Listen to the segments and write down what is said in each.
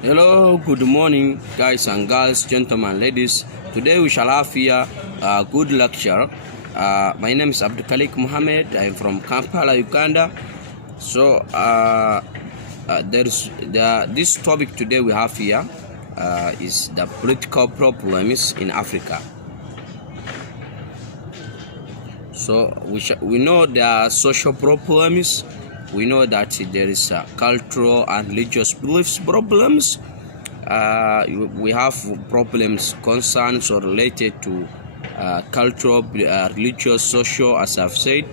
Hello, good morning, guys and girls, gentlemen, ladies. Today we shall have here a good lecture. My name is Abdulkalik Mohammed. I am from Kampala, Uganda. So, this topic today we have here is the political problems in Africa. So, we know there are social problems. We know that there is cultural and religious beliefs problems. We have problems, concerns or related to cultural, religious, social, as I've said.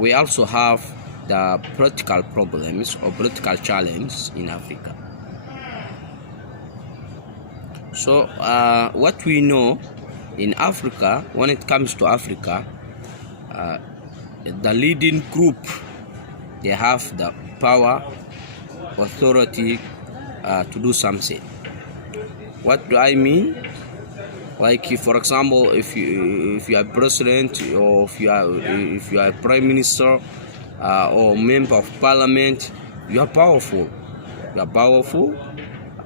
We also have the political problems or political challenge in Africa. So what we know in Africa, when it comes to Africa, the leading group, they have the power, authority to do something. What do I mean? Like, for example, if you are president, or if you are a prime minister or member of parliament, you are powerful. You are powerful.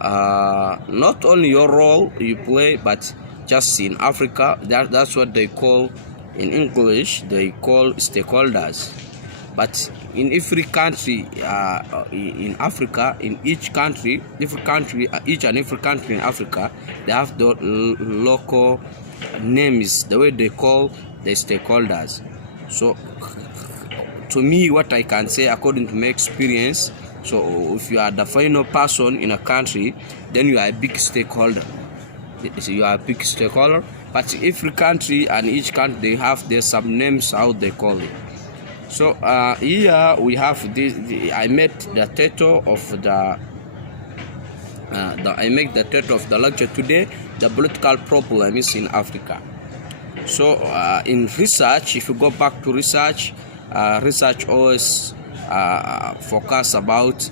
Not only your role you play, but just in Africa, that's what they call, in English, they call stakeholders. But in every country in Africa, in each country, each and every country in Africa, they have the local names, the way they call the stakeholders. So, to me, what I can say, according to my experience, so if you are the final person in a country, then you are a big stakeholder. So you are a big stakeholder. But every country and each country, they have their some names, how they call it. So here we have this. I met the title of the lecture today. The political problems in Africa. So in research, if you go back to research, research always focus about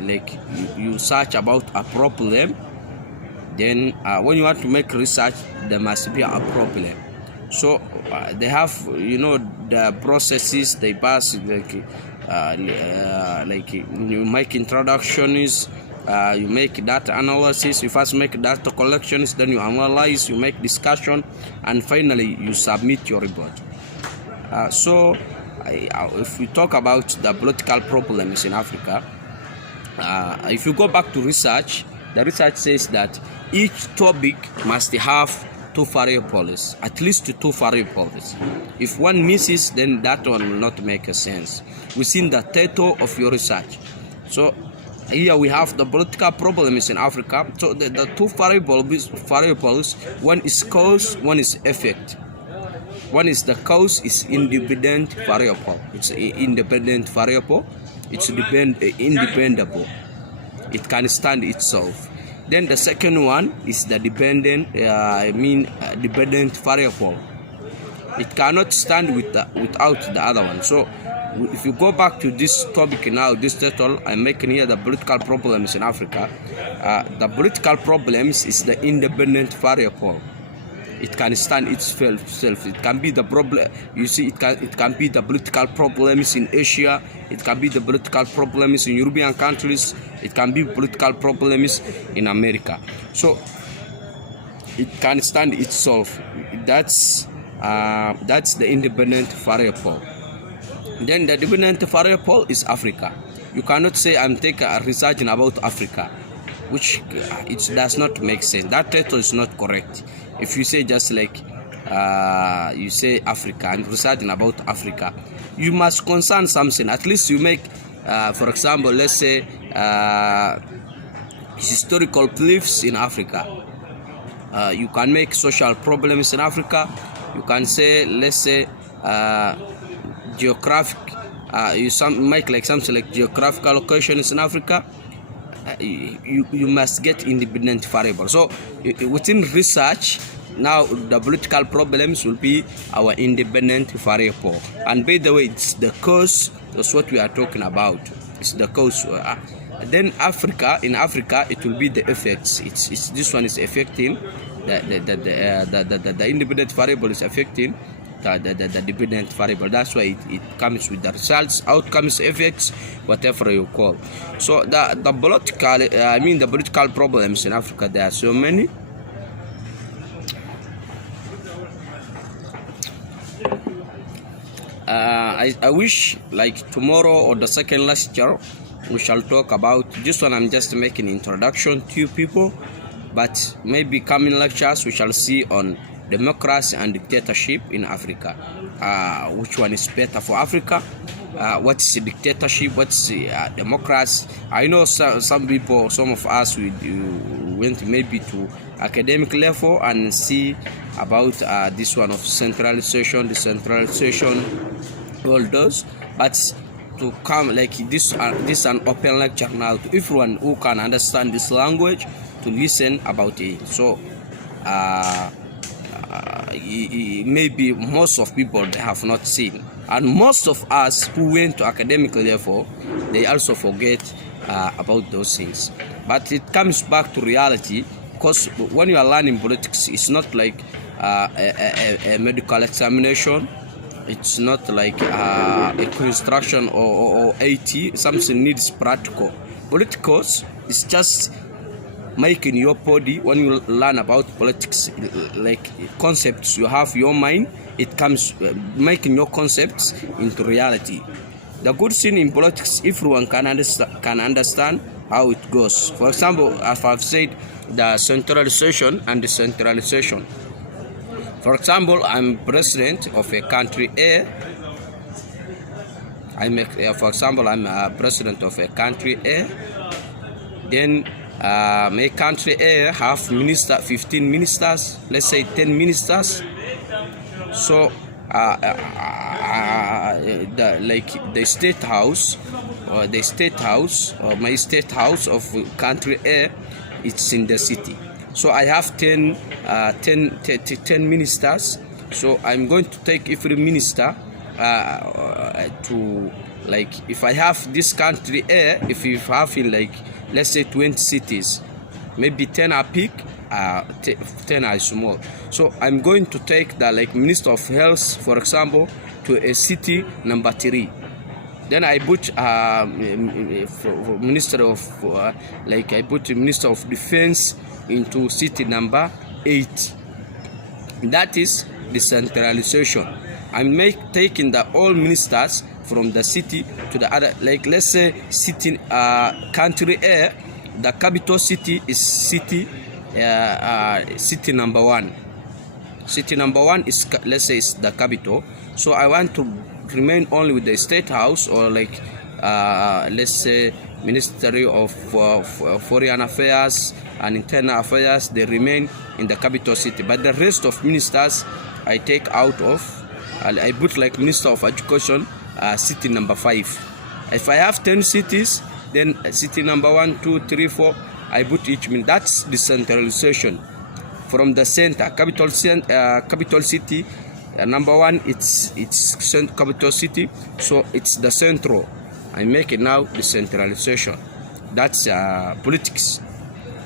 like you search about a problem. Then when you want to make research, there must be a problem. So they have, the processes they pass, like you make introductions, you make data analysis, you first make data collections, then you analyze, you make discussion, and finally you submit your report. So if we talk about the political problems in Africa, if you go back to research, the research says that each topic must have two variables, at least two variables. If one misses, then that one will not make a sense within the title of your research. So here we have the political problems in Africa. So the two variables, one is cause, one is effect. One is the cause is independent variable. It's an independent variable. It's independable. It can stand itself. Then the second one is the dependent variable. It cannot stand without the other one. So if you go back to this topic now, this title I'm making here, the political problems in Africa, the political problems is the independent variable. It can stand itself. It can be the problem. You see, it can be the political problems in Asia. It can be the political problems in European countries. It can be political problems in America. So it can stand itself. That's the independent variable. Then the dependent variable is Africa. You cannot say I'm taking a research about Africa, which it does not make sense. That title is not correct. If you say just like you say Africa and researching about Africa, you must concern something. At least you make, for example, let's say historical beliefs in Africa. You can make social problems in Africa. You can say, let's say, geographic. You make like something like geographical locations in Africa. You must get independent variable. So within research, now the political problems will be our independent variable. And by the way, it's the cause. That's what we are talking about. It's the cause. Then in Africa, it will be the effects. It's this one is affecting the independent variable is affecting the dependent variable. That's why it comes with the results, outcomes, effects, whatever you call. So the political problems in Africa, there are so many. I wish like tomorrow or the second lecture we shall talk about this one. I'm just making introduction to you people, but maybe coming lectures we shall see on democracy and dictatorship in Africa. Which one is better for Africa? What's dictatorship? What's democracy? I know some people, some of us, we went maybe to academic level and see about this one of centralization, decentralization, all those. But to come like this an open lecture now to everyone who can understand this language to listen about it. So maybe most of people they have not seen, and most of us who went to academic level, they also forget about those things. But it comes back to reality, because when you are learning politics, it's not like a medical examination. It's not like a construction or AT. Something needs practical. Politicals is just making your body. When you learn about politics, like concepts you have your mind, it comes making your concepts into reality. The good thing in politics, everyone can understand how it goes. For example, as I've said, the centralization and decentralization. For example, I'm president of a country A. For example, I'm president of a country A. Then my country A have 15 ministers, let's say 10 ministers. So the state house or my state house of country A, it's in the city. So I have 10 ministers. So I'm going to take every minister to, like, if I have this country A, if you have in like, let's say 20 cities, maybe 10 are big, 10 are small. So I'm going to take the like Minister of Health, for example, to a city number 3. Then I put Minister of Minister of Defense into city number 8. That is decentralization. I'm taking the all ministers from the city to the other. Like, let's say city country A, the capital city is city number 1. City number 1 is, let's say, is the capital. So I want to remain only with the state house, or like let's say Ministry of Foreign Affairs and Internal Affairs. They remain in the capital city, but the rest of ministers I take out of. I put like Minister of Education, city number 5. If I have 10 cities, then city number 1, 2, 3, 4, I put each. That's decentralization from the center. Capital city. Number 1, it's capital city, so it's the central. I make it now decentralization. That's politics.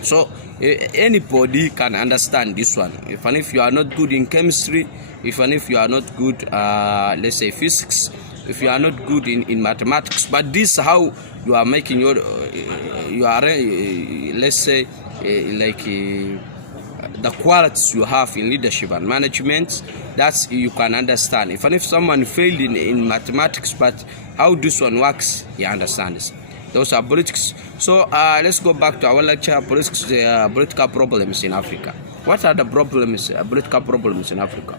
So anybody can understand this one. Even if you are not good in chemistry, even if you are not good, let's say physics, if you are not good in mathematics, but this is how you are making your, let's say, the qualities you have in leadership and management, that's you can understand. Even if someone failed in mathematics, but how this one works, he understands. Those are politics. So let's go back to our lecture, politics, political problems in Africa. What are the problems, political problems in Africa?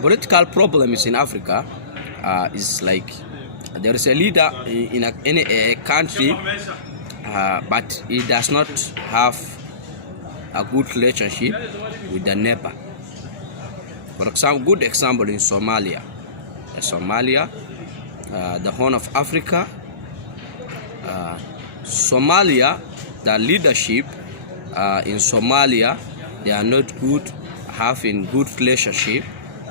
Political problems in Africa is like, there is a leader in a country, but he does not have a good relationship with the neighbor. For example, good example in Somalia. The Horn of Africa. Somalia, the leadership in Somalia, they are not good, having good relationship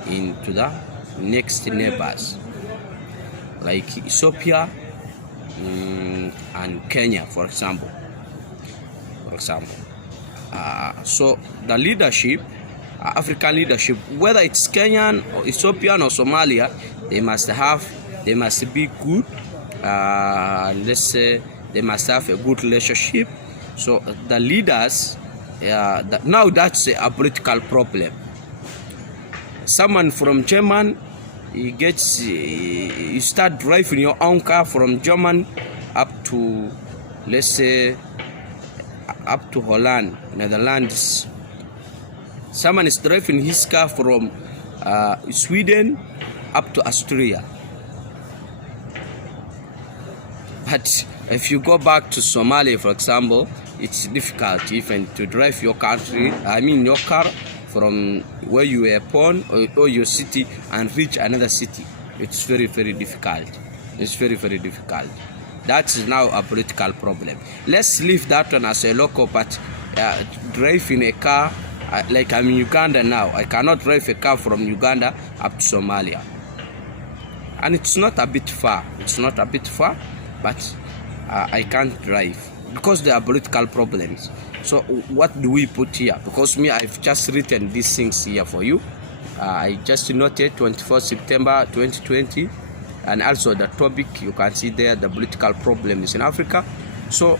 into the next neighbors, like Ethiopia and Kenya, for example. for example. So the leadership, African leadership, whether it's Kenyan or Ethiopian or Somalia, they must be good. Let's say they must have a good relationship. So the leaders, now that's a political problem. Someone from German, you start driving your own car from German up to, let's say, up to Holland, Netherlands. Someone is driving his car from Sweden up to Austria. But if you go back to Somalia, for example, it's difficult even to drive your car from where you were born or your city and reach another city. It's very, very difficult. It's very, very difficult. That's now a political problem. Let's leave that one as a local, but driving a car, like I'm in Uganda now, I cannot drive a car from Uganda up to Somalia. And it's not a bit far. It's not a bit far, but I can't drive because there are political problems. So what do we put here? Because I've just written these things here for you. I just noted 24 September 2020, and also the topic you can see there, the political problems in Africa. So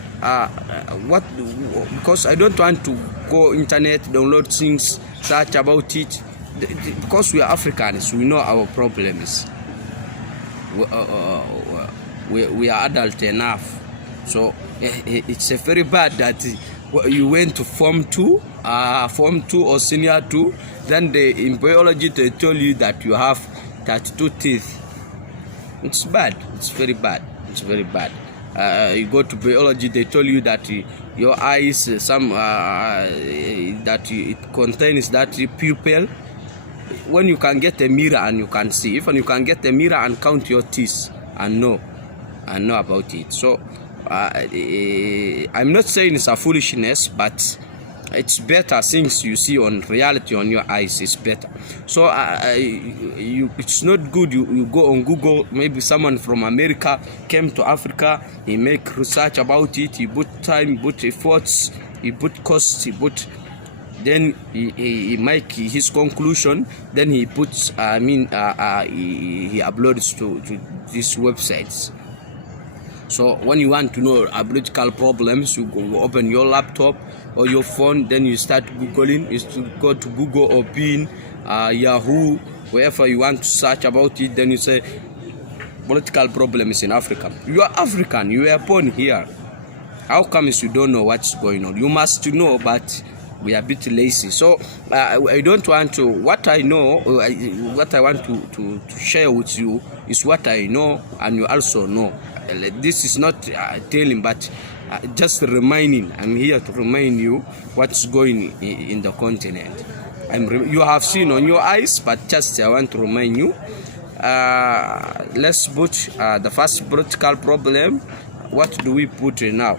because I don't want to go internet, download things, search about it, because we are Africans, we know our problems. We are adult enough. So it's a very bad that you went to Form 2 or Senior 2, then in biology they told you that you have 32 teeth. It's bad. It's very bad. It's very bad. You go to biology, they told you that your eyes, that it contains that pupil. When you can get a mirror and you can see, even you can get a mirror and count your teeth and know about it. So I'm not saying it's a foolishness, but it's better since you see on reality on your eyes. It's better. So it's not good you go on Google. Maybe someone from America came to Africa, he make research about it, he put time, he put efforts, he put costs, then he make his conclusion, then he puts he uploads to these websites. So when you want to know political problems, you go open your laptop or your phone, then you start Googling. You go to Google or Bing, Yahoo, wherever you want to search about it, then you say political problems in Africa. You are African, you were born here. How come you don't know what's going on? You must know, but we are a bit lazy. So I don't want to, what I know, what I want to share with you is what I know and you also know. This is not telling, but just reminding. I'm here to remind you what's going in the continent. You have seen on your eyes, but just I want to remind you. Let's put the first political problem. What do we put in now?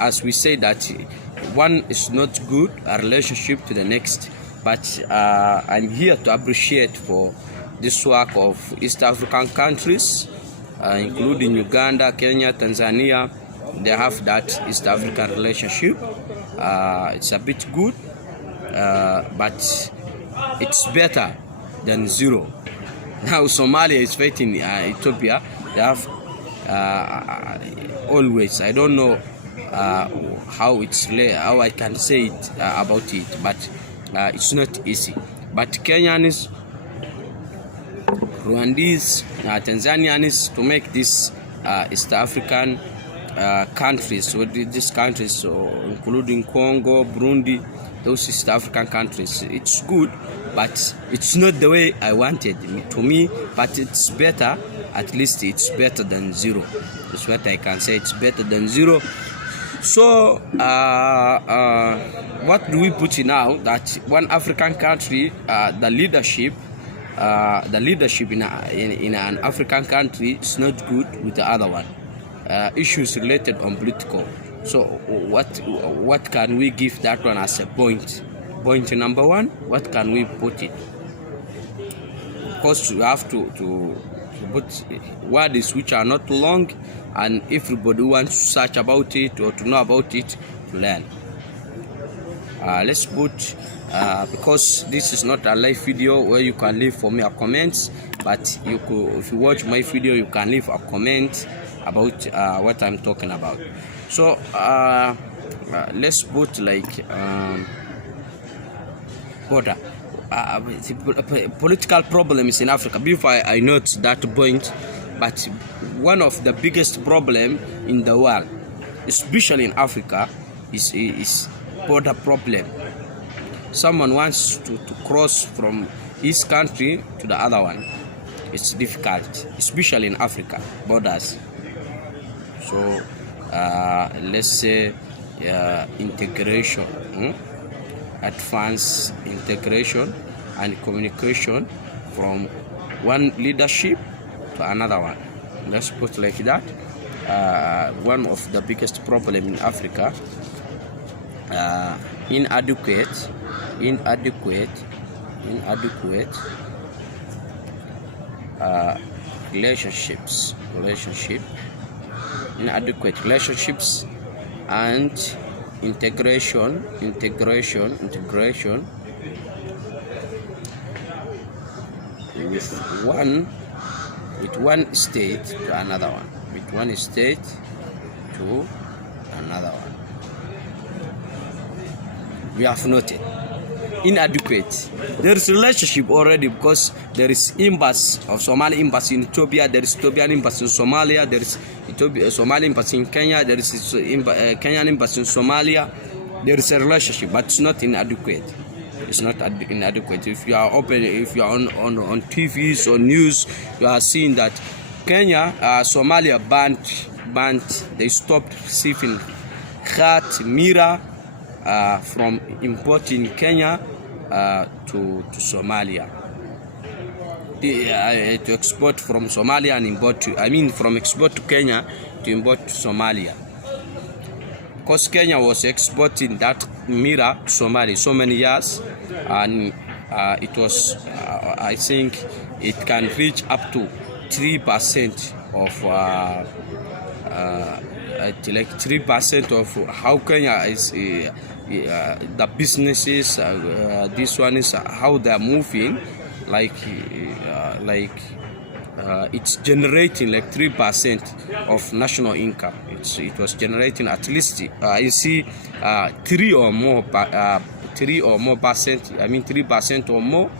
As we say that one is not good, a relationship to the next, but I'm here to appreciate for this work of East African countries, including Uganda, Kenya, Tanzania. They have that East African relationship. It's a bit good, but it's better than zero. Now Somalia is fighting Ethiopia. They have always, I don't know how I can say it about it, but it's not easy. But Kenyans, Rwandese, Tanzanians, to make this East African countries, so these countries, so including Congo, Burundi, those East African countries, it's good, but it's not the way I wanted to me, but it's better. At least it's better than zero. That's what I can say. It's better than zero. So what do we put in now? That one African country, the leadership in an African country is not good with the other one. Issues related on political. So what can we give that one as a point? Point number one, what can we put it? Of course, you have to But words which are not long, and everybody wants to search about it or to know about it to learn. Let's put because this is not a live video where you can leave for me a comment, but you could, if you watch my video, you can leave a comment about what I'm talking about. So let's put like border political problems in Africa. Before I note that point, but one of the biggest problem in the world, especially in Africa, is border problem. Someone wants to cross from his country to the other one. It's difficult, especially in Africa, borders. So let's say integration, advanced integration and communication from one leadership to another one. Let's put like that. One of the biggest problem in Africa, inadequate relationships, inadequate relationships and integration with one state to another one, with one state to another one. We have noted inadequate. There is relationship already because there is embassy of Somali embassy in Ethiopia, there is Ethiopian embassy in Somalia, there is Somali embassy in Kenya, there is Kenyan embassy in Somalia. There is a relationship, but it's not inadequate. It's not inadequate. If you are open, if you are on TVs or news, you are seeing that Kenya, Somalia banned. They stopped receiving khat, mira from importing Kenya to Somalia. To export from Somalia and import to, from export to Kenya to import to Somalia. Because Kenya was exporting that mira to Somalia so many years, and it was, I think, it can reach up to 3% of like 3% of how Kenya is the businesses. This one is how they are moving. It's generating like 3% of national income. It was generating at least you see 3 or more percent. 3% or more.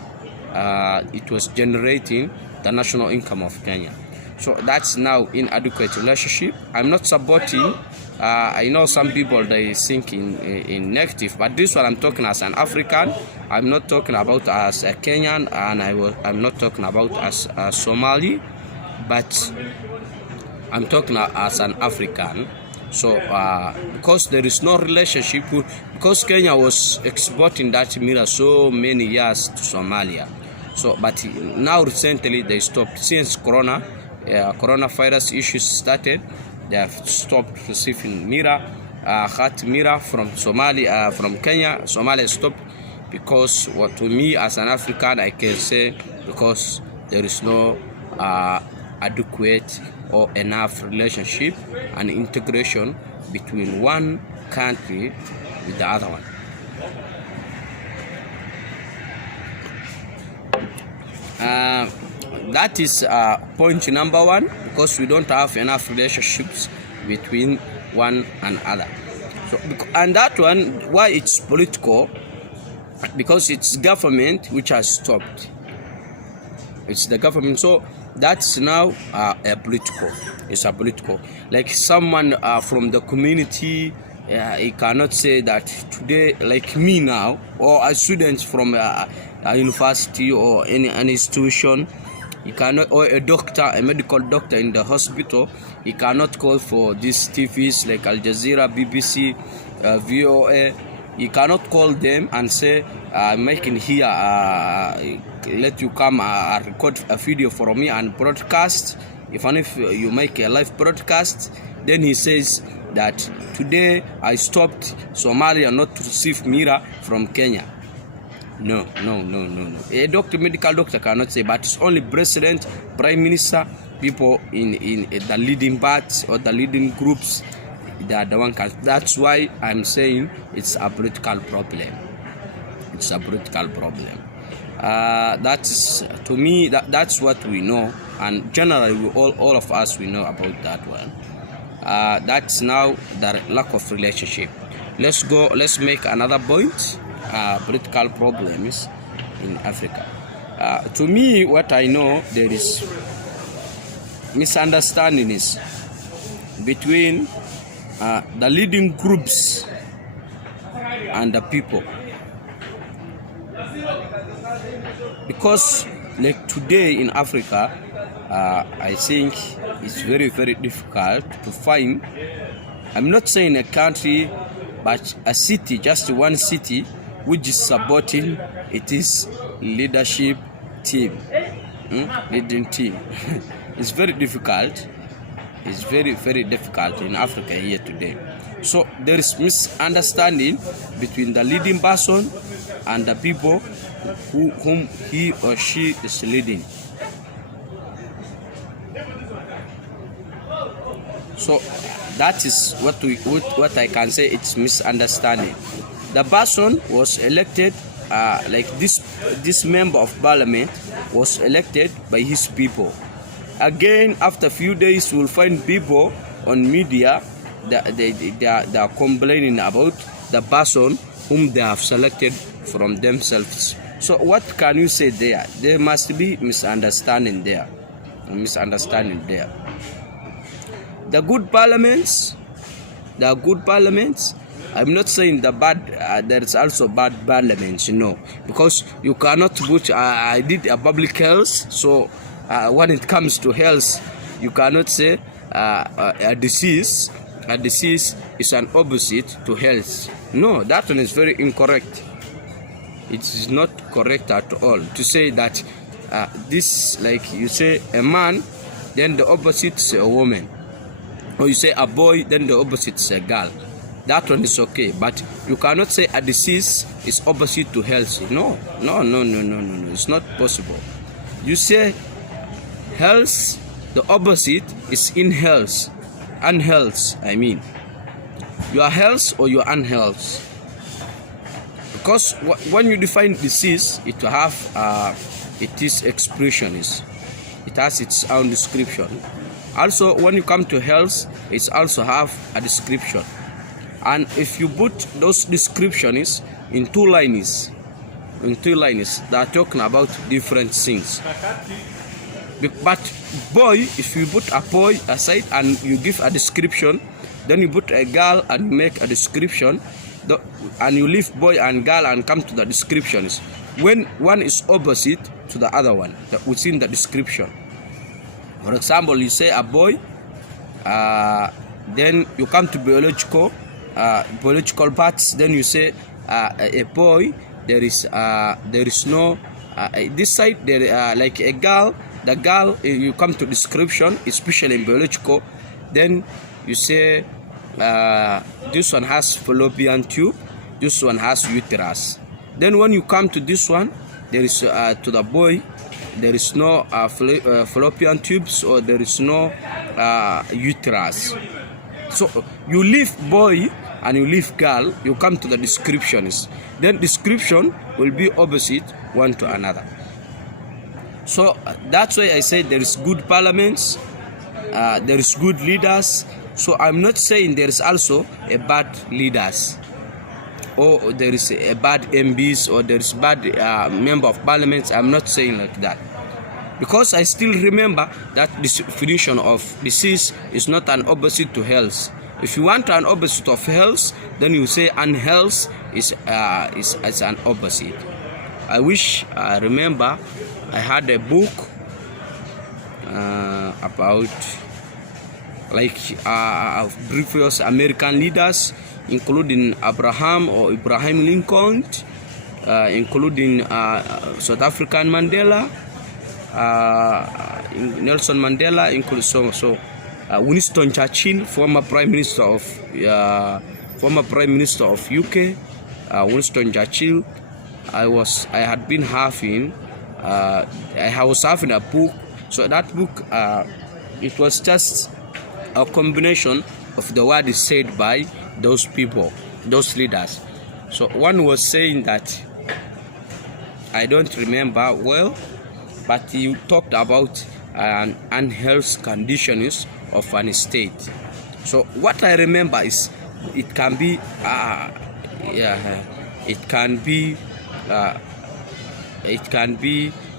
It was generating the national income of Kenya. So that's now inadequate relationship. I'm not supporting. I know some people, they think in negative, but this one I'm talking as an African. I'm not talking about as a Kenyan, and I'm not talking about as a Somali, but I'm talking as an African. So because there is no relationship, because Kenya was exporting that mira so many years to Somalia. So but now recently they stopped since coronavirus issues started. They have stopped receiving mira, khat mira from Somalia, from Kenya. Somalia stopped because, what to me as an African, I can say because there is no adequate or enough relationship and integration between one country with the other one. That is point number one, because we don't have enough relationships between one another. So, and that one, why it's political, because it's government which has stopped. It's the government, so that's now a political. It's a political. Like someone from the community, he cannot say that today, like me now, or a student from a university or any institution. He cannot, or a doctor, a medical doctor in the hospital, he cannot call for these TVs like Al Jazeera, BBC, VOA. He cannot call them and say, I'm making here, let you come record a video for me and broadcast. Even if you make a live broadcast, then he says that today I stopped Somalia not to receive mira from Kenya. No. A medical doctor cannot say, but it's only president, prime minister, people in the leading parts or the leading groups that the one can. That's why I'm saying it's a political problem. It's a political problem. That's, to me, that's what we know, and generally all of us, we know about that one. That's now the lack of relationship. Let's make another point. Political problems in Africa. To me, what I know, there is misunderstandings between the leading groups and the people, because like today in Africa, I think it's very difficult to find, I'm not saying a country, but a city, just one city, which is supporting it is leadership team, leading team. It's very difficult. It's very difficult in Africa here today. So there is misunderstanding between the leading person and the people whom he or she is leading. So that is what I can say. It's misunderstanding. The person was elected, like this member of parliament was elected by his people. Again, after a few days, we'll find people on media that they are complaining about the person whom they have selected from themselves. So what can you say there? There must be misunderstanding there. The good parliaments, I'm not saying the bad, there is also bad parliaments, because you cannot put, I did a public health, so when it comes to health, you cannot say a disease is an opposite to health. No, that one is very incorrect. It is not correct at all to say that this, like you say a man, then the opposite is a woman, or you say a boy, then the opposite is a girl. That one is okay, but you cannot say a disease is opposite to health. No, it's not possible. You say health, the opposite is in health, unhealth, I mean. Your health or your unhealth. Because when you define disease, it is expressionist. It has its own description. Also, when you come to health, it also have a description. And if you put those descriptions in two lines, they are talking about different things. But boy, if you put a boy aside and you give a description, then you put a girl and make a description, and you leave boy and girl and come to the descriptions, when one is opposite to the other one within the description. For example, you say a boy, then you come to biological parts, then you say a boy, there is no this side there, like a girl, the girl, you come to description, especially in biological, then you say this one has fallopian tube, this one has uterus. Then when you come to this one, there is to the boy, there is no fallopian tubes, or there is no uterus. So you leave boy and you leave girl, you come to the descriptions. Then description will be opposite one to another. So that's why I say there is good parliaments, there is good leaders. So I'm not saying there is also a bad leaders, or there is a bad MPs, or there is bad member of parliament. I'm not saying like that, because I still remember that this definition of disease is not an opposite to health. If you want an opposite of health, then you say unhealth is an opposite. I wish I remember I had a book about like previous American leaders, including Abraham Lincoln, including South African Mandela, Nelson Mandela, including Winston Churchill, former Prime Minister of UK, Winston Churchill, I was having a book. So that book, it was just a combination of the word said by those people, those leaders. So one was saying that, I don't remember well, but he talked about unhealth conditions of an state. So what I remember is it can be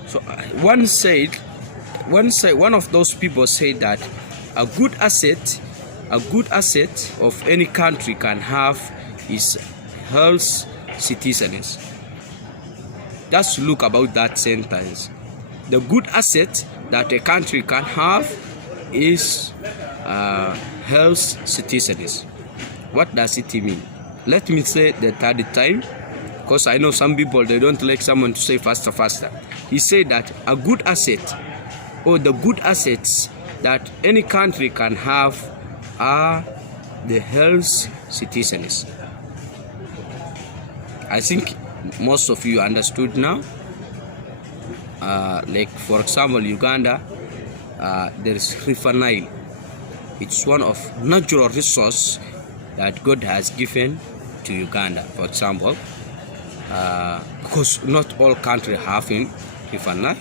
so one of those people said that a good asset of any country can have is health citizens. Just look about that sentence. The good asset that a country can have is health citizens. What does it mean? Let me say the third time, because I know some people, they don't like someone to say faster. He said that a good asset, or the good assets that any country can have, are the health citizens. I think most of you understood now. Like for example, Uganda, there is River Nile. It's one of natural resource that God has given to Uganda, for example, because not all countries have in River Nile,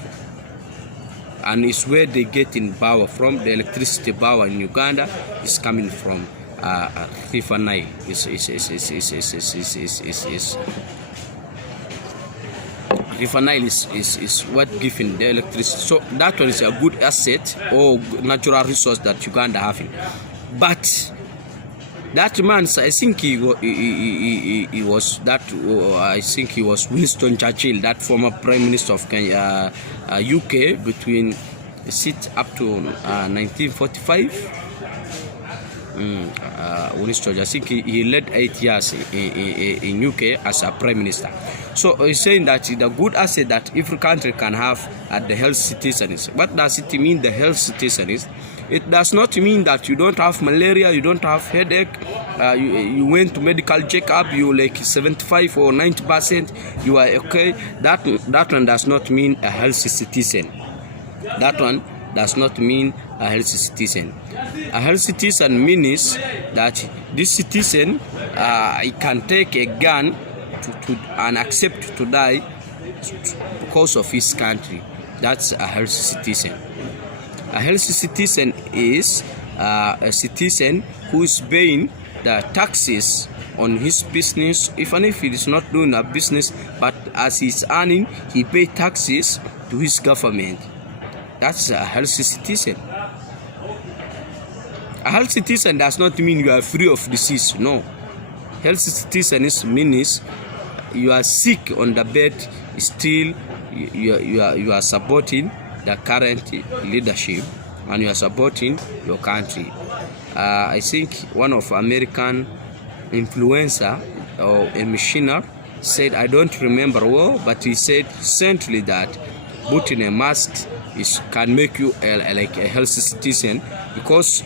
and it's where they get in power from. The electricity power in Uganda is coming from River Nile. River Nile is what giving the electricity. So that one is a good asset or natural resource that Uganda having. But that man, I think he was Winston Churchill, that former Prime Minister of Kenya, UK, between up to 1945. Winston, I think he led 8 years in UK as a Prime Minister. So he's saying that the good asset that every country can have are the health citizens. What does it mean, the health citizens? It does not mean that you don't have malaria, you don't have headache, you went to medical checkup, you like 75 or 90%, you are okay. That one does not mean a healthy citizen. That one does not mean a healthy citizen. A healthy citizen means that this citizen can take a gun and accept to die because of his country. That's a healthy citizen. A healthy citizen is a citizen who is paying the taxes on his business, even if he is not doing a business, but as he's earning, he pays taxes to his government. That's a healthy citizen. A healthy citizen does not mean you are free of disease. No. Healthy citizen means you are sick on the bed, still you are supporting the current leadership and you are supporting your country. I think one of American influencer or a missioner said, I don't remember well, but he said recently that putting a mask can make you like a healthy citizen, because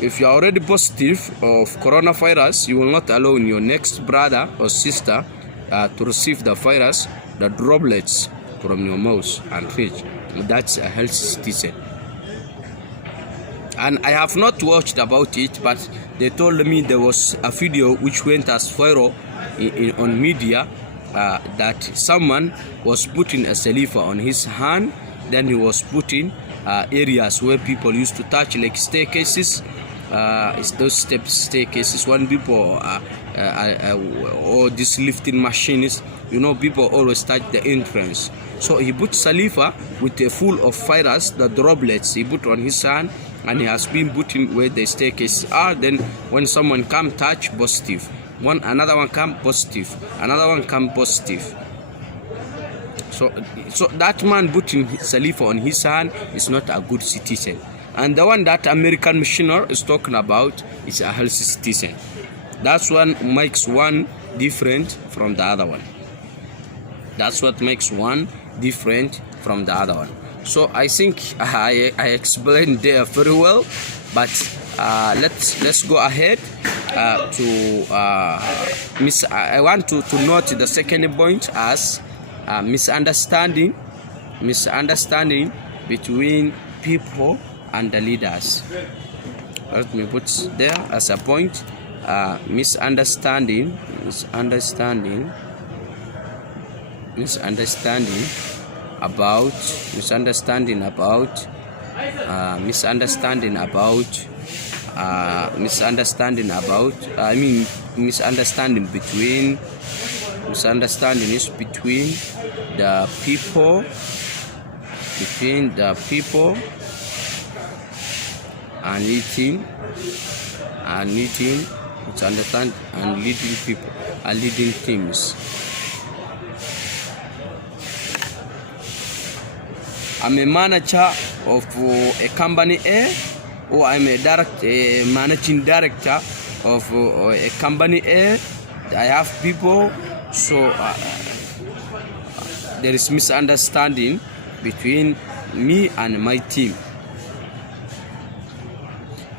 if you are already positive of coronavirus, you will not allow your next brother or sister to receive the virus, the droplets from your mouth and face. That's a healthy citizen. And I have not watched about it, but they told me there was a video which went as viral on media, that someone was putting a saliva on his hand, then he was putting areas where people used to touch, like staircases, those staircases, when people or these lifting machines, people always touch the entrance. So he put saliva with a full of virus, the droplets he put on his hand, and he has been putting where the staircases are. Then when someone come touch, positive. Another one come positive, another one come positive. So that man putting saliva on his hand is not a good citizen. And the one that American missionary is talking about is a healthy citizen. That's what makes one different from the other one. That's what makes one different from the other one. So I think I explained there very well, but let's go ahead I want to note the second point as misunderstanding between people and the leaders. Let me put there as a point. Misunderstanding about misunderstanding is between the people and leading people and leading teams. I'm a manager of a company A, or I'm a managing director of a company A. I have people, so there is misunderstanding between me and my team.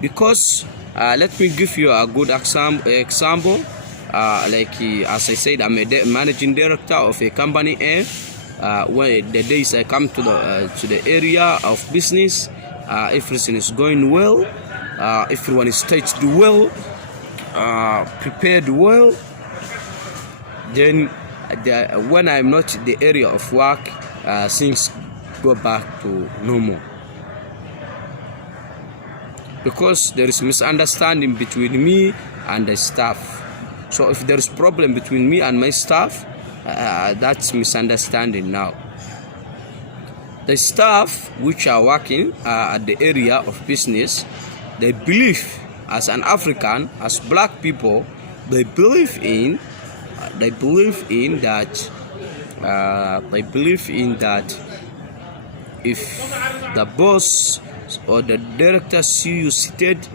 Because let me give you a good example. As I said, I'm a managing director of a company A. When the days I come to the area of business, everything is going well. Everyone is staged well, prepared well. Then when I'm not in the area of work, things go back to normal. Because there is misunderstanding between me and the staff. So if there is problem between me and my staff, that's misunderstanding now. The staff which are working at the area of business, they believe, as an African, as black people, they believe in that if the boss or the director see you seated,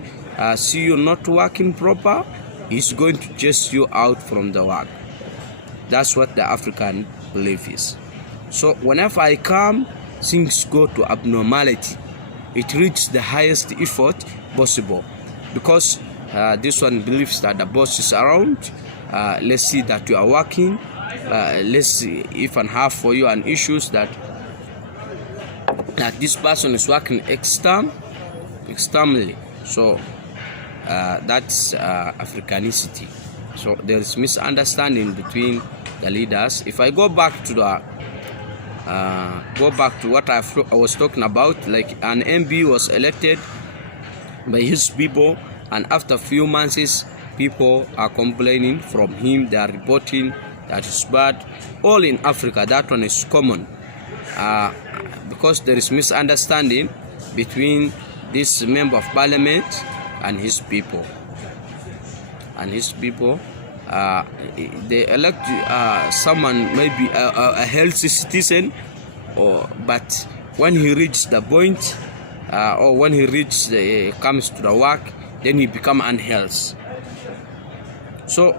see you not working proper, he's going to chase you out from the work. That's what the African belief is. So whenever I come, things go to abnormality. It reaches the highest effort possible, because this one believes that the boss is around. Let's see that you are working. Let's see if and have for you an issues that this person is working externally. So that's Africanicity. So there is misunderstanding between the leaders. If I go back to what I was talking about, like an MB was elected by his people, and after few months, people are complaining from him. They are reporting that is bad. All in Africa, that one is common. Because there is misunderstanding between this member of parliament and his people. They elect someone, maybe a healthy citizen, but when he reaches the point, or when he comes to the work, then he become unhealthy. So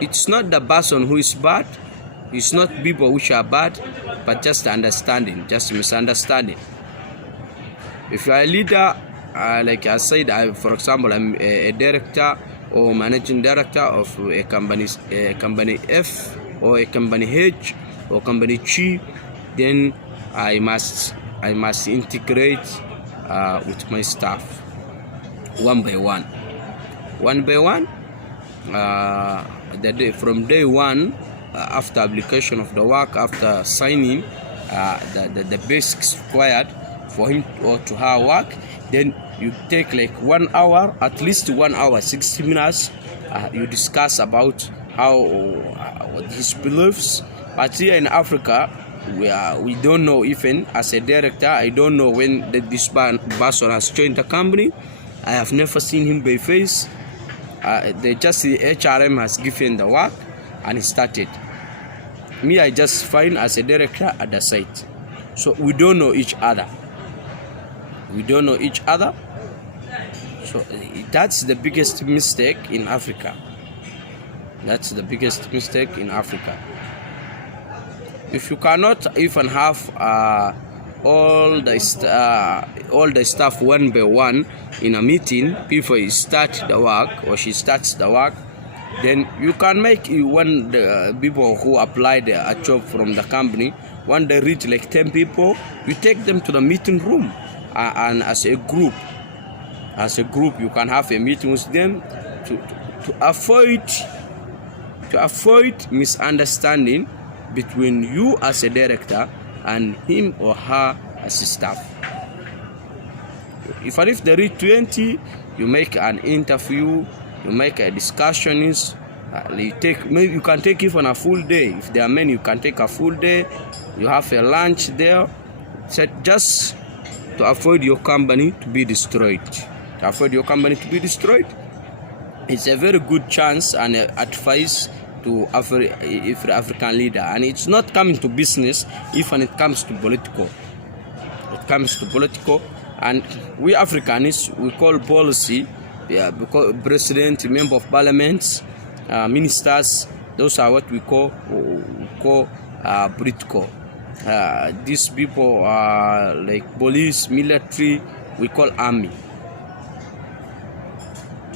it's not the person who is bad, it's not people which are bad, but just understanding, just misunderstanding. If you are a leader, like I said, for example, I'm a director or managing director of a company F or a company H or company G, then I must integrate with my staff one by one. From day one, after application of the work, after signing the basics required for him or to her work, then you take like 1 hour, at least 1 hour, 60 minutes. You discuss about how his beliefs. But here in Africa, we don't know. Even as a director, I don't know when this person has joined the company. I have never seen him by face. The HRM has given the work and he started. Me, I just find as a director at the site. So we don't know each other. So that's the biggest mistake in Africa. If you cannot even have all the staff one by one in a meeting before you start the work or she starts the work. Then you can make when the people who applied a job from the company, when they reach like 10 people, you take them to the meeting room, and as a group you can have a meeting with them to avoid misunderstanding between you as a director and him or her as a staff. Even if they reach 20, you make an interview, you make a discussions. Maybe you can take even a full day. If there are many, you can take a full day. You have a lunch there, so just to avoid your company to be destroyed. It's a very good chance and advice to every African leader, and it's not coming to business. Even it comes to political. And we Africans, we call policy, because president, member of parliaments, ministers, those are what we call political. These people are like police, military, we call army.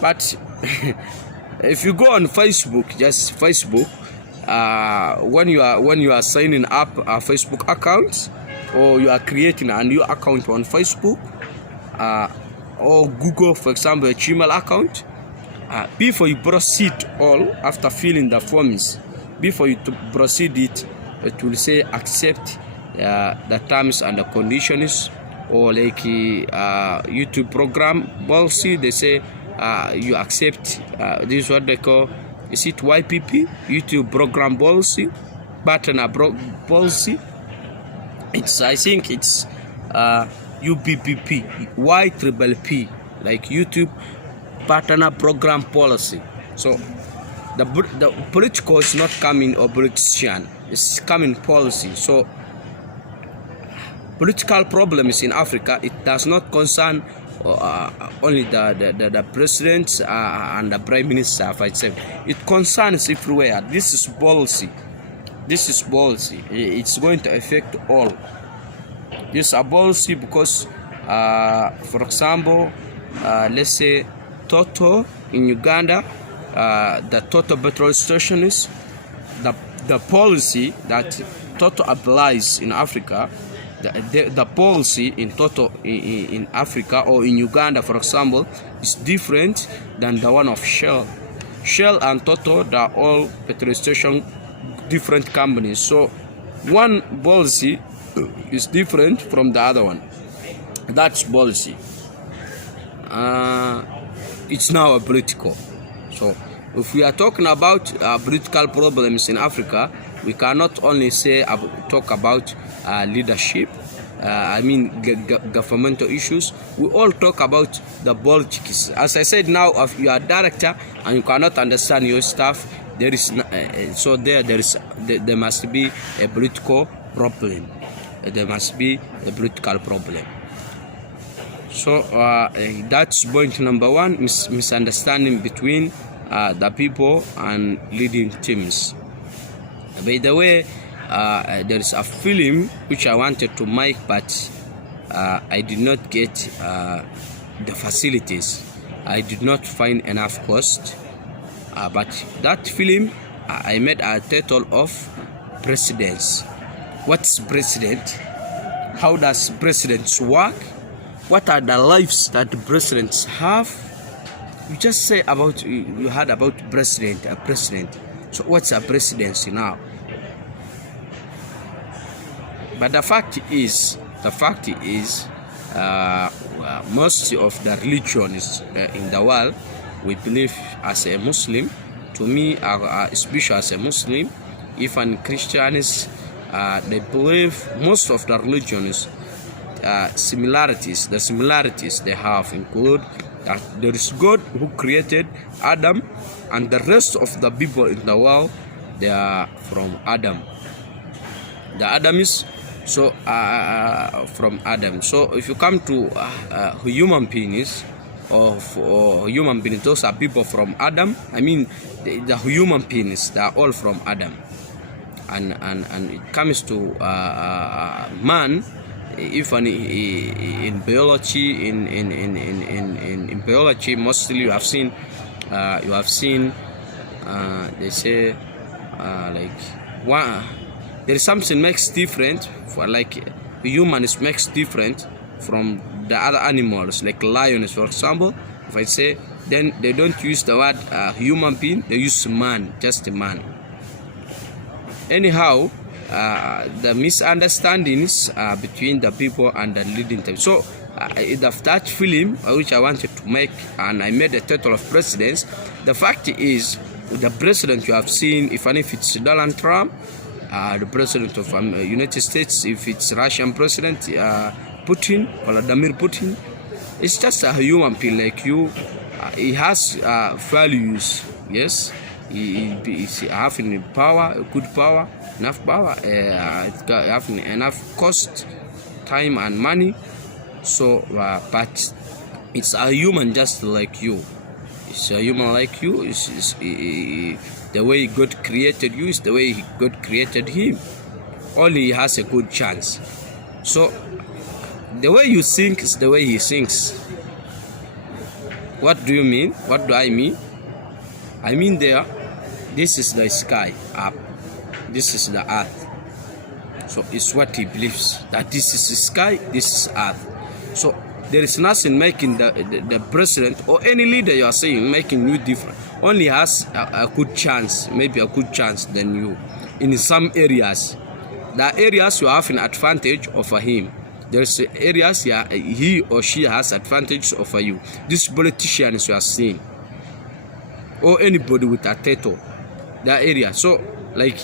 But if you go on Facebook, just Facebook, when you are signing up a Facebook account, or you are creating a new account on Facebook, or Google, for example, a Gmail account, before you proceed after filling the forms, before you proceed it will say accept the terms and the conditions, or like YouTube program policy, they say you accept this is what they call, is it YPP, YouTube program policy, partner policy. I think it's UPPP, YPPP, like YouTube partner program policy. So the political is not coming or politician, it's coming policy. So political problems in Africa, it does not concern only the president and the prime minister for itself. It concerns everywhere. This is policy. It's going to affect all. This is a policy because, for example, let's say Toto in Uganda, the Toto petrol stations, the policy that Toto applies in Africa, the policy in Toto in Africa or in Uganda, for example, is different than the one of Shell. Shell and Toto, they are all petrol station, different companies. So one policy is different from the other one. That's policy. It's now a political. So if we are talking about political problems in Africa, we cannot only talk about leadership, governmental issues. We all talk about the politics. As I said, now if you are a director and you cannot understand your staff, there must be a political problem. So that's point number one, misunderstanding between the people and leading teams. By the way, there is a film which I wanted to make, but I did not get the facilities. I did not find enough cost. But that film, I made a title of Presidents. What's president? How does presidents work? What are the lives that the presidents have? You just say about, you heard about a president. So what's a presidency now? But the fact is, most of the religions in the world, we believe as a Muslim. To me, especially as a Muslim, even Christians, they believe most of the religions, the similarities they have include that there is God who created Adam, and the rest of the people in the world, they are from Adam. The Adamists, so from Adam. So if you come to human beings, or human beings, those are people from Adam. The human beings, they are all from Adam. And it comes to man, if in biology, in biology, mostly you have seen they say like there is something makes different for like humans makes different from the other animals, like lions, for example. If I say, then they don't use the word human being, they use man, just a man. Anyhow, the misunderstandings between the people and the leading time. So that film which I wanted to make, and I made the title of presidents. The fact is, the president you have seen, if it's Donald Trump, the president of United States, if it's Russian president Putin, Vladimir Putin, it's just a human being like you. He has values, yes. He having power, good power, enough power, having enough cost, time and money. So, but it's a human just like you. It's a human like you. It's the way God created you is the way God created him. Only he has a good chance. So, the way you think is the way he thinks. What do you mean? What do I mean? I mean this is the sky up. This is the earth. So it's what he believes, that this is the sky, this is earth. So there is nothing making the president or any leader you are saying making you different. Only has a good chance, maybe a good chance than you. In some areas, the areas you have an advantage over him. There's areas he or she has advantage over you. These politicians you are seeing, or anybody with a title, that area. So like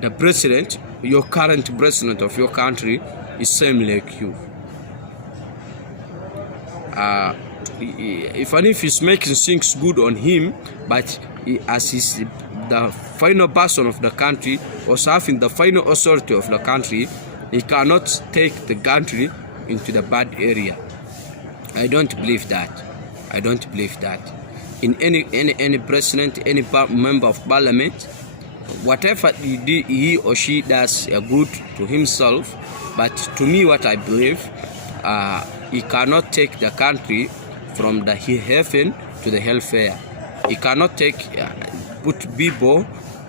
the president, your current president of your country, is same like you. If he's making things good on him, but as he's the final person of the country, or having the final authority of the country, he cannot take the country into the bad area. I don't believe that. I don't believe that. In any president, any member of parliament, whatever he or she does good to himself, but to me, what I believe, he cannot take the country from the heaven to the hellfire. He cannot put people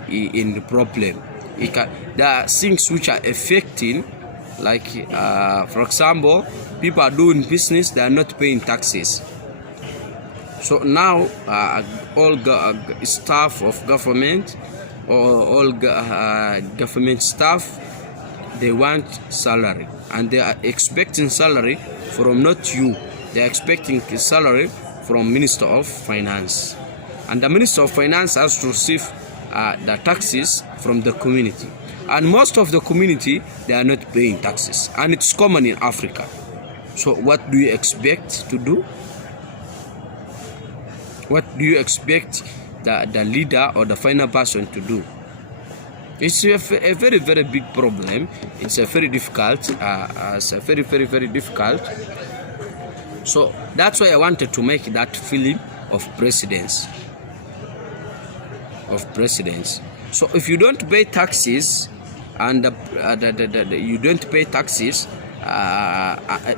in the problem. There are things which are affecting, like for example, people are doing business, they are not paying taxes. So now all staff of government, or all government staff, they want salary, and they are expecting salary from not you. They are expecting salary from Minister of Finance, and the Minister of Finance has to receive the taxes from the community, and most of the community, they are not paying taxes, and it's common in Africa. So what do you expect to do? What do you expect the leader or the final person to do? It's a very, very big problem. It's a very difficult. It's a very, very, very difficult. So that's why I wanted to make that film of presidents. So if you don't pay taxes, and you don't pay taxes,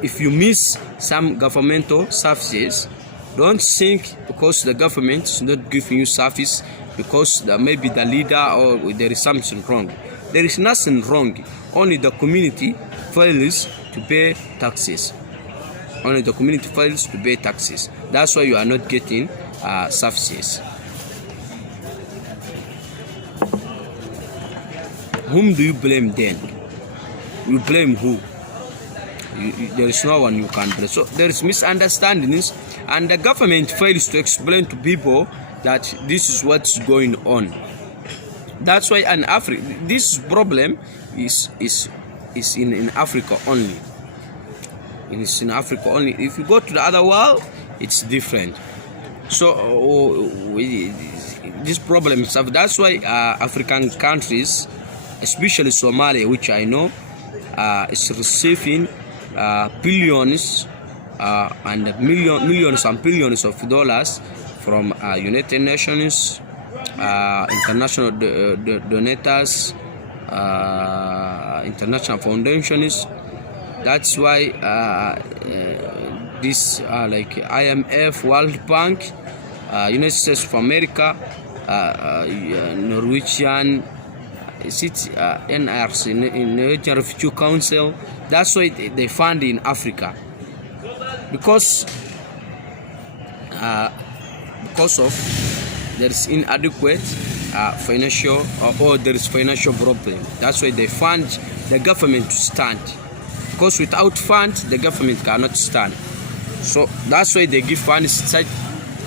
if you miss some governmental services, don't think because the government is not giving you service because maybe the leader or there is something wrong. There is nothing wrong. Only the community fails to pay taxes. Only the community fails to pay taxes. That's why you are not getting services. Whom do you blame then? You blame who? There is no one you can blame. So there is misunderstandings, and the government fails to explain to people that this is what's going on. That's why in Africa, this problem is in Africa only. It's in Africa only. If you go to the other world, it's different. So this problem is, that's why African countries, especially Somalia, which I know, is receiving billions and millions and billions of dollars from United Nations, international donors, international foundations. That's why this like IMF, World Bank, United States of America, Norwegian NRC, Norwegian Refugee Council. That's why they fund in Africa, because of there is inadequate financial or there is financial problem. That's why they fund the government to stand, because without funds the government cannot stand. So that's why they give funds inside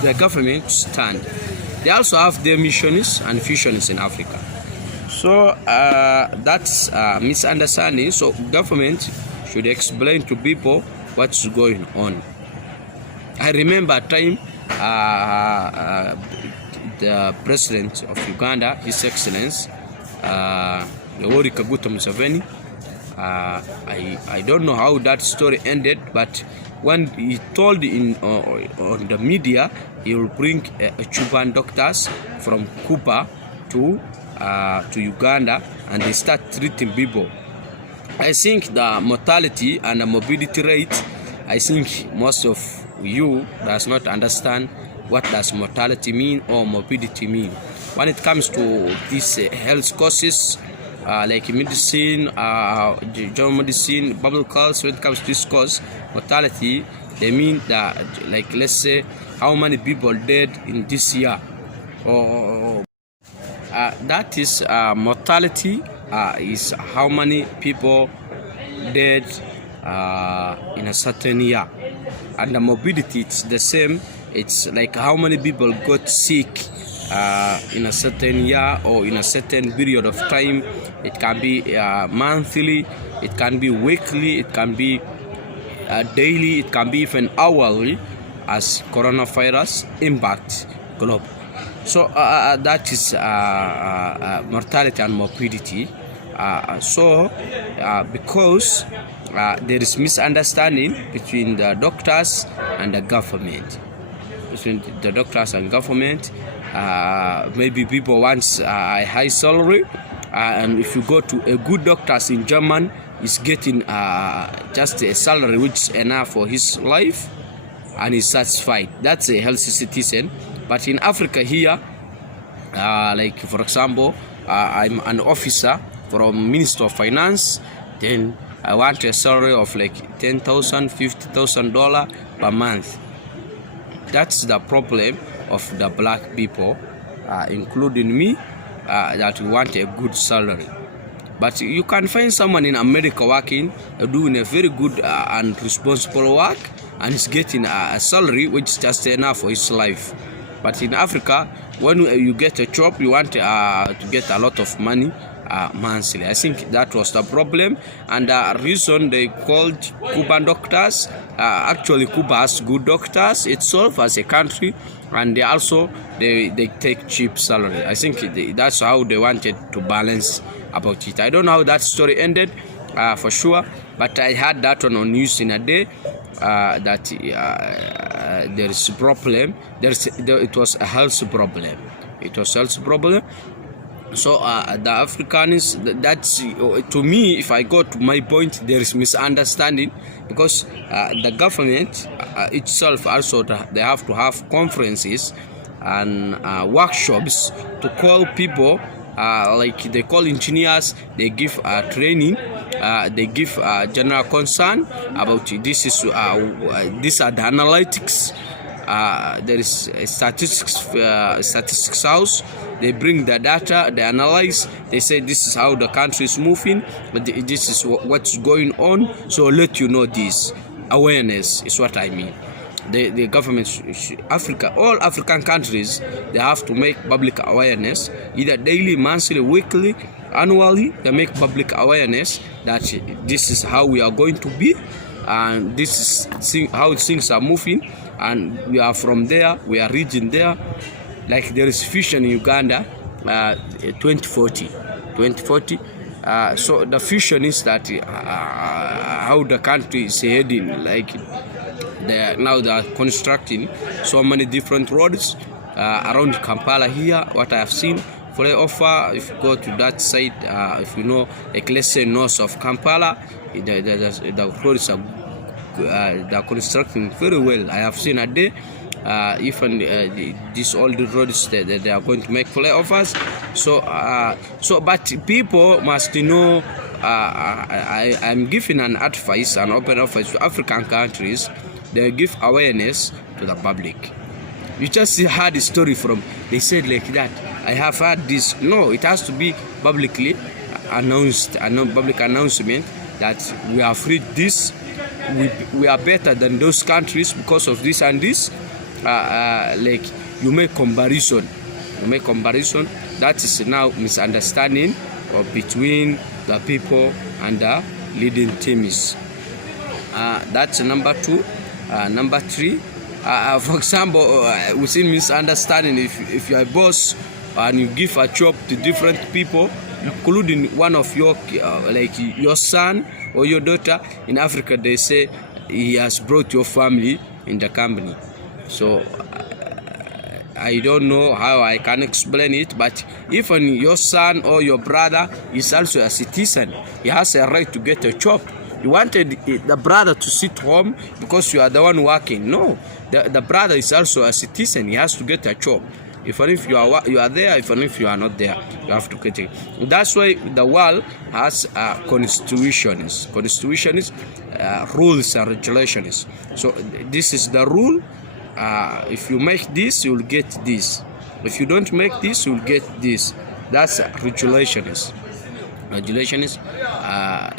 the government to stand. They also have their missions and fusions in Africa. So that's misunderstanding. So government should explain to people what's going on. I remember a time the president of Uganda, His Excellency Yoweri Kaguta Museveni, I don't know how that story ended, but when he told on the media he will bring Cuban doctors from Cuba to Uganda, and they start treating people. I think the mortality and the morbidity rate, I think most of you does not understand what does mortality mean or morbidity mean. When it comes to these health causes, like medicine, general medicine, public health, when it comes to this cause, mortality, they mean that, like, let's say how many people dead in this year, or that is mortality is how many people dead in a certain year, and the morbidity, it's the same. It's like how many people got sick in a certain year or in a certain period of time. It can be monthly, it can be weekly, it can be daily, it can be even hourly, as coronavirus impact globe. So that is mortality and morbidity. Because there is misunderstanding between the doctors and the government. Maybe people want a high salary, and if you go to a good doctors in Germany, he's getting just a salary which is enough for his life, and he's satisfied. That's a healthy citizen. But in Africa here, like for example, I'm an officer from Minister of Finance, then I want a salary of like $10,000, $50,000 per month. That's the problem of the black people, including me, that we want a good salary. But you can find someone in America working, doing a very good and responsible work, and is getting a salary which is just enough for his life. But in Africa, when you get a job, you want to get a lot of money monthly. I think that was the problem, and the reason they called Cuban doctors. Actually, Cuba has good doctors itself as a country, and they take cheap salary. I think that's how they wanted to balance about it. I don't know how that story ended for sure, but I had that on news in a day that there is a problem. It was a health problem. So the Africans, that's to me, if I go to my point, there is misunderstanding, because the government itself also, they have to have conferences and workshops to call people, like they call engineers, they give training, they give general concern about this is these are the analytics. There is a statistics house. They bring the data, they analyze, they say this is how the country is moving, but this is what's going on, so let you know this. Awareness is what I mean. The government, Africa, all African countries, they have to make public awareness, either daily, monthly, weekly, annually. They make public awareness that this is how we are going to be, and this is how things are moving, and we are from there, we are reaching there. Like there is vision in Uganda, 2040. So the vision is that how the country is heading. Like now they are constructing so many different roads around Kampala here. What I have seen flyover. If you go to that side, if you know, like let's say north of Kampala, the roads are they're constructing very well. I have seen a day. Even these all the roads that they are going to make flyovers. So but people must know. I'm giving an advice, an open advice to African countries. They give awareness to the public. You just heard the story from, they said like that, I have heard this. No, it has to be publicly announced, a public announcement that we have read this. We are better than those countries because of this and this. Like you make comparison. That is now misunderstanding between the people and the leading teams. That's number 2. Number 3, for example, we see misunderstanding. If you are a boss and you give a job to different people, including one of your like your son or your daughter. In Africa, they say he has brought your family in the company. So I don't know how I can explain it, but even your son or your brother is also a citizen. He has a right to get a job. You wanted the brother to sit home because you are the one working. No, the brother is also a citizen. He has to get a job. Even if you are there, even if you are not there, you have to get it. That's why the world has constitutions, rules and regulations. So this is the rule. If you make this, you will get this. If you don't make this, you will get this. That's regulations.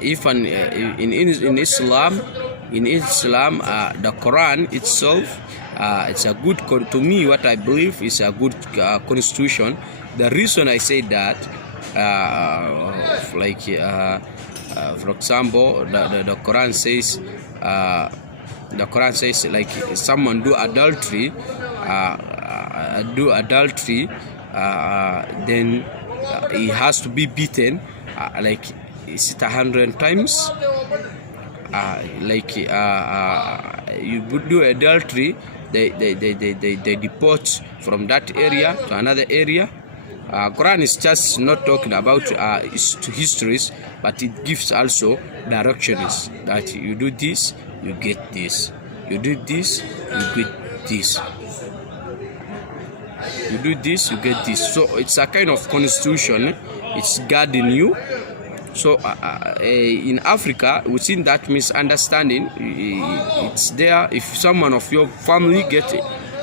Even in Islam, the Quran itself, it's a good, to me, what I believe is a good constitution. The reason I say that, for example, the Quran says, like someone do adultery, then he has to be beaten. Like, is it 100 times? You do adultery, they deport from that area to another area. Quran is just not talking about histories, but it gives also directions that you do this, you get this. You do this, you get this. You do this, you get this. So it's a kind of constitution. It's guarding you. So in Africa, within that misunderstanding, it's there. If someone of your family get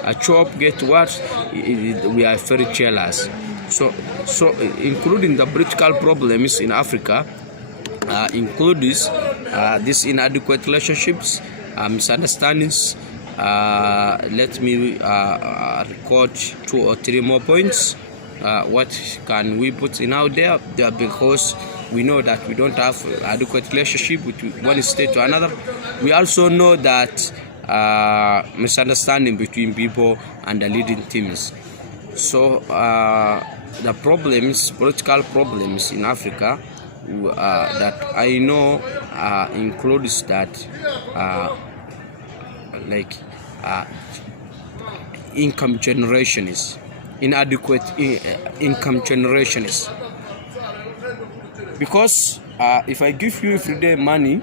a job, get what, we are very jealous. So including the political problems in Africa, include this inadequate relationships, misunderstandings. Let me record 2 or 3 more points. What can we put in out there? Because we know that we don't have adequate relationship with one state to another. We also know that misunderstanding between people and the leading teams. So the problems, political problems in Africa, that I know includes that income generation is inadequate. Income generation is because if I give you everyday money,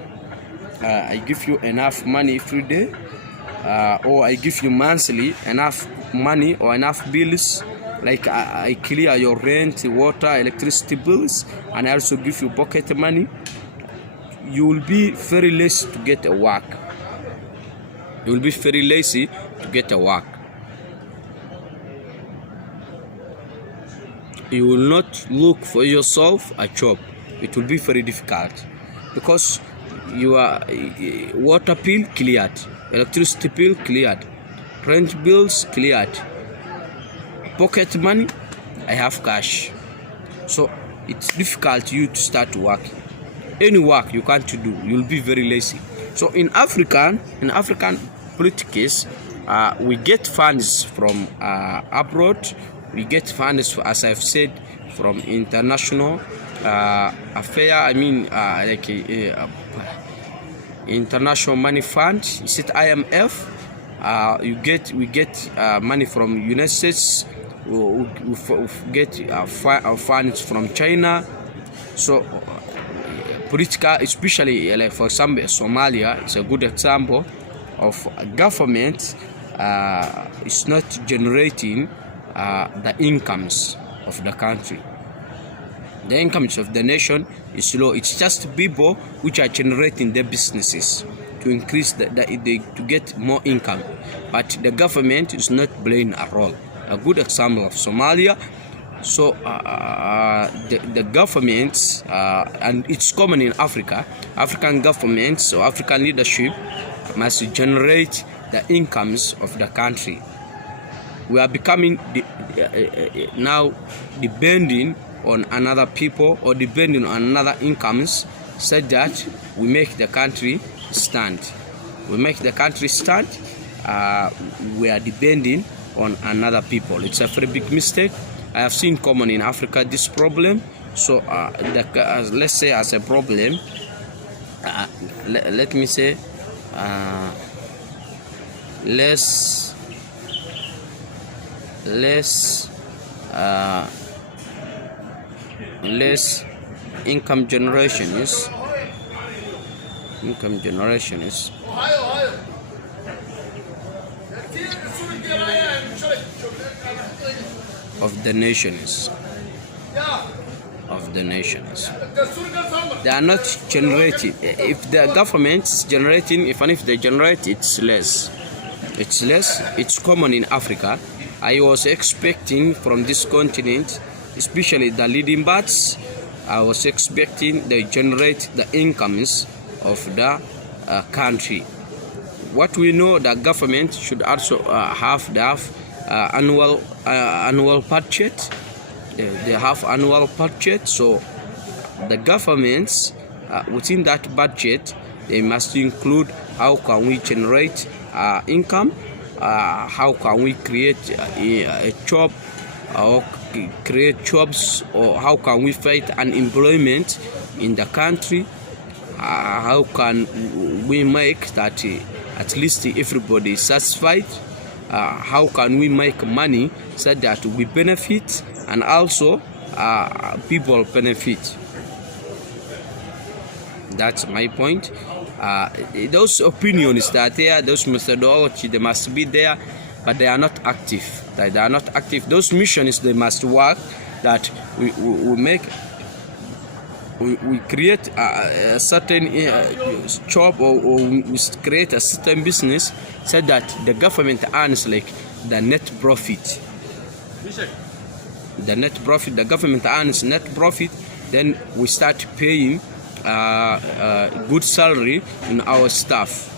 I give you enough money every day, or I give you monthly enough money or enough bills, like I clear your rent, water, electricity bills, and I also give you pocket money, you will be very lazy to get a work. You will be very lazy to get a work. You will not look for yourself a job. It will be very difficult because your water bill cleared, electricity bill cleared, rent bills cleared, pocket money, I have cash. So it's difficult you to start working. Any work you can't do, you'll be very lazy. So in African politics, we get funds from abroad. We get funds, as I've said, from international affair. I mean, international money fund. Is it IMF? We get money from United States. get funds from China. So political, especially like for example Somalia is a good example of government is not generating the incomes of the country. The incomes of the nation is low. It's just people which are generating their businesses to increase to get more income, but the government is not playing a role. A good example of Somalia. So the governments, and it's common in Africa, African governments or African leadership must generate the incomes of the country. We are becoming now depending on another people or depending on another incomes, so that we make the country stand. We make the country stand. We are depending on another people. It's a very big mistake. I have seen common in Africa this problem. So let's say as a problem, let me say less income generation is of the nations. They are not generating. If the government is generating, even if they generate, it's less. It's common in Africa. I was expecting from this continent, especially the leading bats, I was expecting they generate the incomes of the country. What we know, the government should also have annual budget. They have annual budget, so the governments within that budget, they must include how can we generate income, how can we create a job or create jobs, or how can we fight unemployment in the country, how can we make that at least everybody is satisfied, how can we make money so that we benefit and also people benefit. That's my point. Those opinions that are there, those methodology, they must be there, but they are not active. They are not active. Those missions, they must work. That we create a certain job, or we create a certain business, so that the government earns like the net profit. The government earns net profit. Then we start paying good salary in our staff.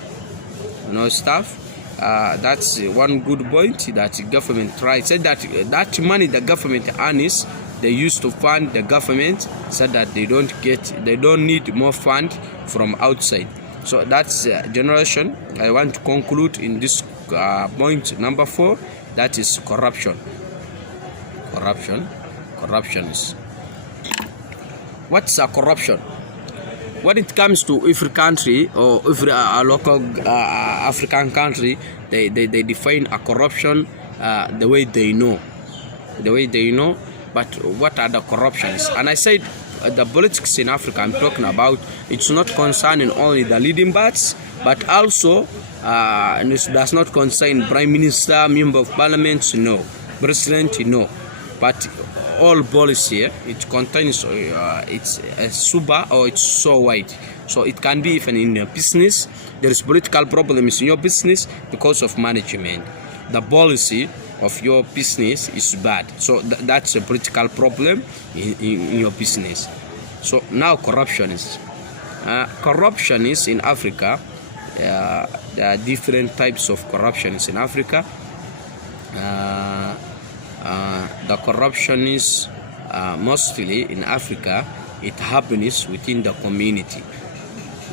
That's one good point that government tries. So that money the government earns, they used to fund the government, so that they don't need more fund from outside. So that's generation. I want to conclude in this point number 4. That is corruption. Corruption is. What's a corruption? When it comes to every country or every local African country, they define a corruption the way they know. But what are the corruptions? And I said the politics in Africa I'm talking about, it's not concerning only the leading parts, but also it does not concern prime minister, member of parliament, no, president, no, but all policy, it contains it's a super, or it's so wide. So it can be even in your business. There is political problems in your business because of management. The policy of your business is bad, so that's a political problem in your business. So now corruption is in Africa. There are different types of corruptions in Africa. The corruption is mostly in Africa, it happens within the community.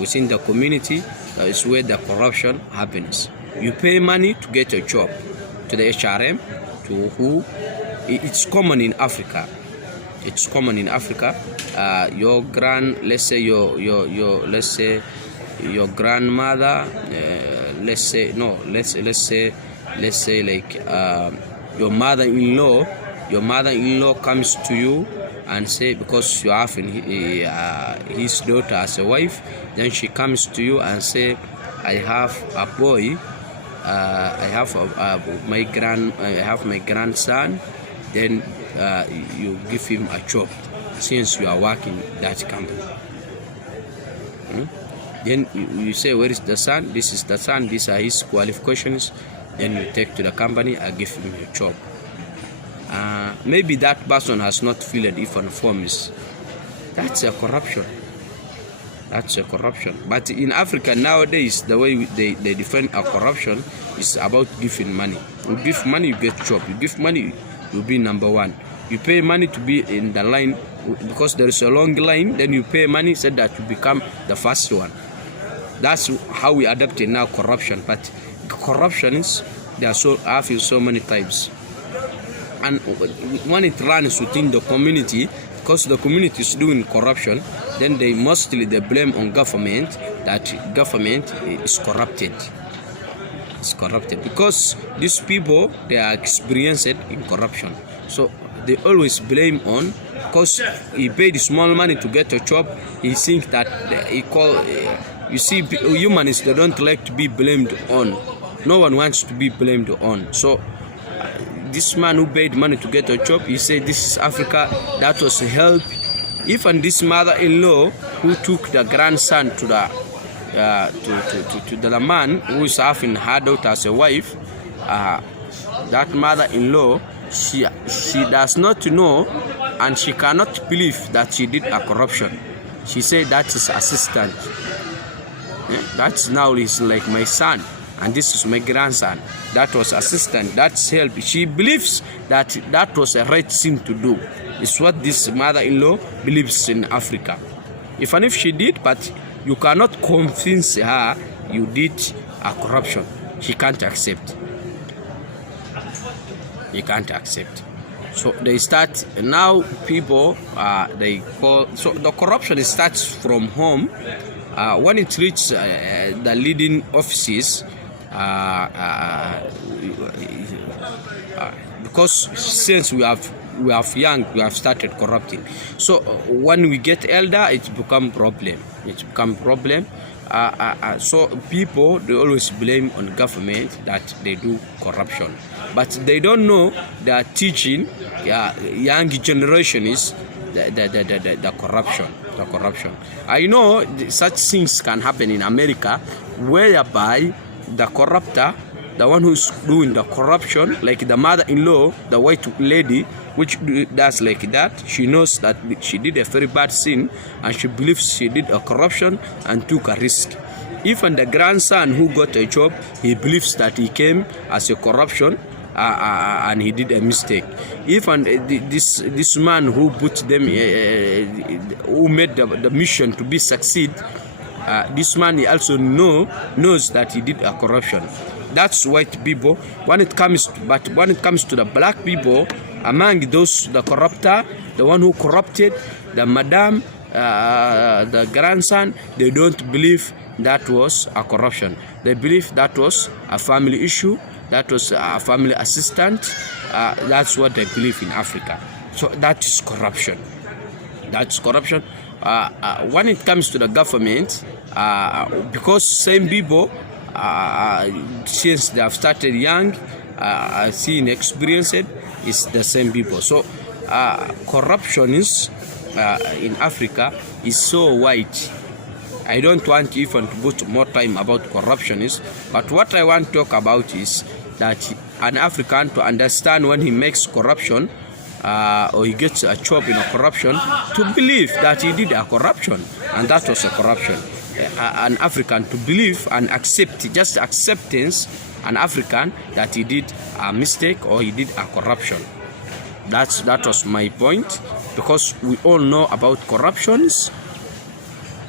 Within the community is where the corruption happens. You pay money to get a job, to the HRM, to who? It's common in Africa. It's common in Africa. Let's say your grandmother. Let's say like your mother-in-law your mother-in-law comes to you and say, because you have his daughter as a wife, then she comes to you and say, I have a boy, I have my grandson. Then you give him a job since you are working that company. Then you say, where is the son? This is the son, these are his qualifications. Then you take to the company and give him a job. Maybe that person has not filled even forms. That's a corruption. That's a corruption. But in Africa nowadays, the way they define a corruption is about giving money. You give money, you get job. You give money, you'll be number one. You pay money to be in the line because there is a long line. Then you pay money so that you become the first one. That's how we adapt it now, corruption. But corruption is, there are I feel so many types. And when it runs within the community, because the community is doing corruption, then they blame on government, that government is corrupted. It's corrupted because these people, they are experienced in corruption. So they always blame on, because he paid small money to get a job, he thinks that you see, humans, they don't like to be blamed on. No one wants to be blamed on. So this man who paid money to get a job, he said, this is Africa, that was help. Even this mother-in-law who took the grandson to the man who is having her daughter as a wife, that mother-in-law, she does not know and she cannot believe that she did a corruption. She said that is assistant. That's now is like my son, and this is my grandson. That was assistant, that's help. She believes that that was a right thing to do. It's what this mother-in-law believes in Africa. Even if she did, but you cannot convince her you did a corruption. She can't accept. You can't accept. So they start now. People they call, so the corruption starts from home. When it reaches the leading offices, because since we have young, we have started corrupting. So when we get elder, it's become problem. So people, they always blame on government that they do corruption, but they don't know they are teaching young generation is the corruption. I know such things can happen in America, whereby the corruptor, the one who's doing the corruption, like the mother-in-law, the white lady, which does like that, she knows that she did a very bad sin and she believes she did a corruption and took a risk. Even the grandson who got a job, he believes that he came as a corruption and he did a mistake. Even this man who put them, who made the mission to be succeed, this man, he also knows that he did a corruption. That's white people. When it comes to the black people, among those, the corruptor, the one who corrupted, the madam, the grandson, they don't believe that was a corruption. They believe that was a family issue, that was a family assistant. That's what they believe in Africa. So that is corruption. That's corruption. When it comes to the government, because same people, since they have started young, seeing experienced, is the same people. So corruption is in Africa is so wide. I don't want even to put more time about corruption is, but what I want to talk about is that an African, to understand when he makes corruption or he gets a job in a corruption, to believe that he did a corruption and that was a corruption. An African to believe and accept, just acceptance, an African, that he did a mistake or he did a corruption. That was my point, because we all know about corruptions.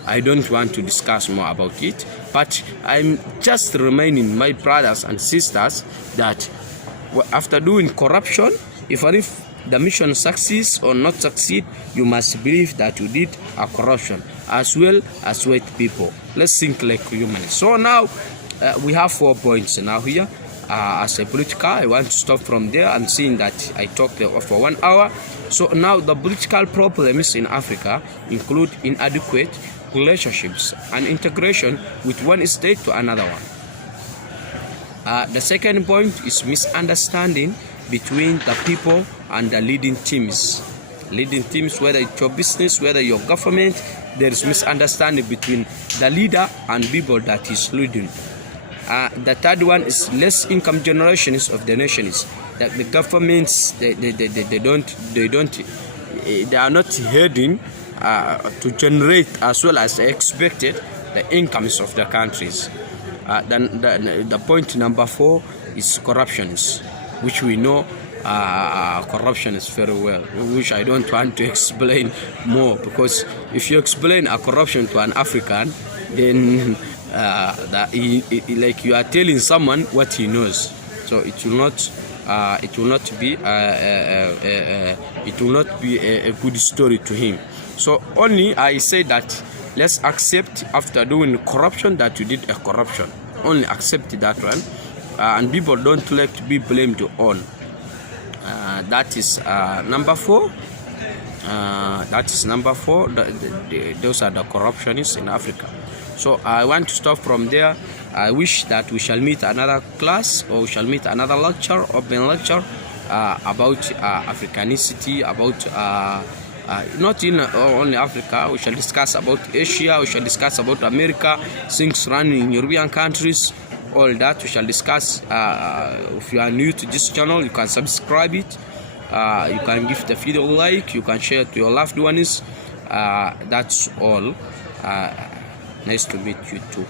I don't want to discuss more about it, but I'm just reminding my brothers and sisters that after doing corruption, even if the mission succeeds or not succeed, you must believe that you did a corruption, as well as white people. Let's think like humans. So now we have 4 points now here. as a political. I want to stop from there and seeing that I talked for 1 hour. So now the political problems in Africa include inadequate relationships and integration with one state to another one. The second point is misunderstanding between the people and the leading teams. Leading teams, whether it's your business, whether your government, there is misunderstanding between the leader and people that is leading. The third one is less income generations of the nations. That the governments they are not heading to generate as well as expected the incomes of the countries. Then the point number 4 is corruptions, which we know corruption is very well, which I don't want to explain more, because if you explain a corruption to an African, then like you are telling someone what he knows, so it will not be a good story to him. So only I say that let's accept after doing corruption that you did a corruption. Only accept that one, and people don't like to be blamed on. That is number 4. Those are the corruptionists in Africa. So I want to stop from there. I wish that we shall meet another class, or we shall meet another lecture, open lecture about Africanicity, about not in only Africa. We shall discuss about Asia, we shall discuss about America, things running in European countries, all that we shall discuss. If you are new to this channel, you can subscribe it, you can give the video a like, you can share it to your loved ones. That's all. Nice to meet you too.